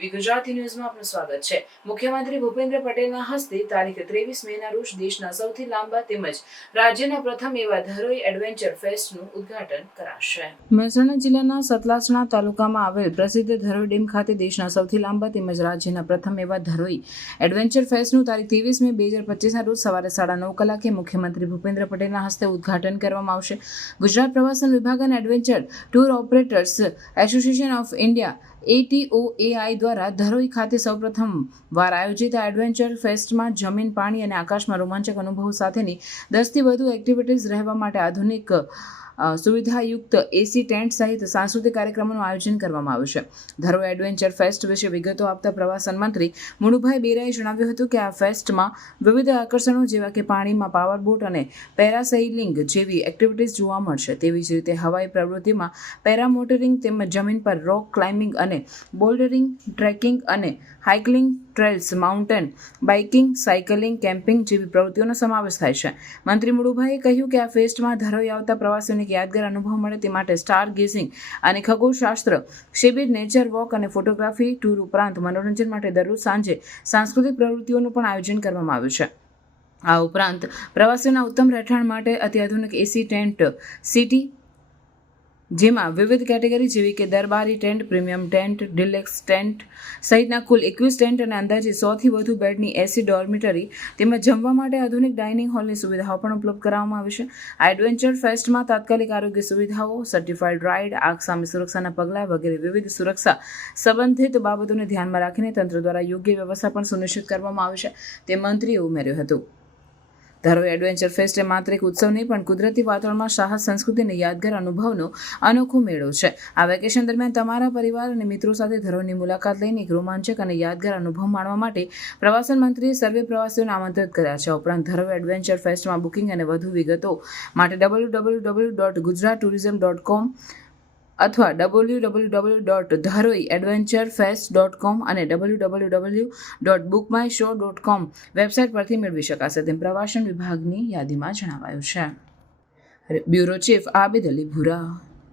TV Gujarati ન્યૂઝમાં આપનું સ્વાગત છે. મુખ્યમંત્રી ભૂપેન્દ્ર પટેલના હસ્તે તારીખ ત્રેવીસ મેના રોજ દેશના સૌથી લાંબા તેમજ રાજ્યના પ્રથમ એવા ધરોઈ એડવેન્ચર ફેસ્ટનું ઉદ્ઘાટન કરાશે. મહેસાણા જિલ્લાના સતલાસણા તાલુકામાં આવેલ પ્રસિદ્ધ ધરોઈ ડેમ ખાતે દેશના સૌથી લાંબા તેમજ રાજ્યના પ્રથમ એવા ધરોઈ એડવેન્ચર ફેસ્ટનું તારીખ ત્રેવીસ મે બે હજાર પચીસના રોજ સવારે સાડા નવ કલાકે મુખ્યમંત્રી ભૂપેન્દ્ર પટેલના હસ્તે ઉદ્ઘાટન કરવામાં આવશે. ગુજરાત પ્રવાસન વિભાગ અને adventure tour operators association of India ATOAI દ્વારા ધરોઈ ખાતે સૌપ્રથમ વાર આયોજિત આ એડવેન્ચર ફેસ્ટમાં જમીન, પાણી અને આકાશમાં રોમાંચક અનુભવો સાથેની દસથી વધુ એક્ટિવિટીઝ રહેવા માટે આધુનિક સુવિધાયુક્ત એસી ટેન્ટ સહિત સાંસ્કૃતિક કાર્યક્રમોનું આયોજન કરવામાં આવ્યું છે. ધરો એડવેન્ચર ફેસ્ટ વિશે વિગતો આપતા પ્રવાસન મંત્રી મુણુભાઈ બેરાએ જણાવ્યું હતું કે આ ફેસ્ટમાં વિવિધ આકર્ષણો જેવા કે પાણીમાં પાવર બોટ અને પેરાસેલિંગ જેવી એક્ટિવિટીઝ જોવા મળશે. તેવી જ રીતે હવાઈ પ્રવૃત્તિમાં પેરામોટરિંગ તેમજ જમીન પર રોક ક્લાઇમ્બિંગ અને બોલ્ડરિંગ ટ્રેકિંગ અને hiking trails mountain biking cycling camping જેવી પ્રવૃત્તિઓનો સમાવેશ થાય છે. મંત્રી મુળુભાઈએ કહ્યું કે આ ફેસ્ટમાં ધરોઈ આવતા પ્રવાસીઓને યાદગાર અનુભવ મળે તે માટે સ્ટાર ગેઝિંગ અને ખગોળશાસ્ત્ર, શિબિર, નેચર વોક અને ફોટોગ્રાફી ટૂર ઉપરાંત મનોરંજન માટે દરરોજ સાંજે સાંસ્કૃતિક પ્રવૃત્તિઓનું પણ આયોજન કરવામાં આવ્યું છે. આ ઉપરાંત પ્રવાસીઓના ઉત્તમ રહેઠાણ માટે અત્યાધુનિક એસી ટેન્ટ, સિટી જેમાં વિવિધ કેટેગરી જેવી કે દરબારી tent, premium tent, deluxe tent સહિતના કુલ એકવીસ ટેન્ટ અને અંદાજે સોથી વધુ બેડની એસી ડોર્મિટરી તેમજ જમવા માટે આધુનિક ડાઇનિંગ હોલની સુવિધાઓ પણ ઉપલબ્ધ કરાવવામાં આવી છે. આ એડવેન્ચર ફેસ્ટમાં તાત્કાલિક આરોગ્ય સુવિધાઓ સર્ટિફાઈડ રાઇડ આગ સામે સુરક્ષાના પગલાં વગેરે વિવિધ સુરક્ષા સંબંધિત બાબતોને ધ્યાનમાં રાખીને તંત્ર દ્વારા યોગ્ય વ્યવસ્થા પણ સુનિશ્ચિત કરવામાં આવી છે. તે મંત્રીએ ઉમેર્યું હતું. ધારો એડવેન્ચર ફેસ્ટ એ માત્ર એક ઉત્સવ નહીં, પણ કુદરતી વાતાવરણમાં સાહસ, સંસ્કૃતિને યાદગાર અનુભવનો અનોખો મેળો છે. આ વેકેશન દરમિયાન તમારા પરિવાર અને મિત્રો સાથે ધરોની મુલાકાત લઈને એક રોમાંચક અને યાદગાર અનુભવ માણવા માટે પ્રવાસન મંત્રીએ સર્વે પ્રવાસીઓને આમંત્રિત કર્યા છે. ઉપરાંત ધરો એડવેન્ચર ફેસ્ટમાં બુકિંગ અને વધુ વિગતો માટે W W W dot Gujarat tourism dot com અથવા W W W dot Dharoi adventure fest dot com અને W W W dot book my show dot com website પરથી મેળવી શકાશે તેમ પ્રવાસન વિભાગની યાદીમાં જણાવાયું છે. Bureau chief Abid Ali Bhura.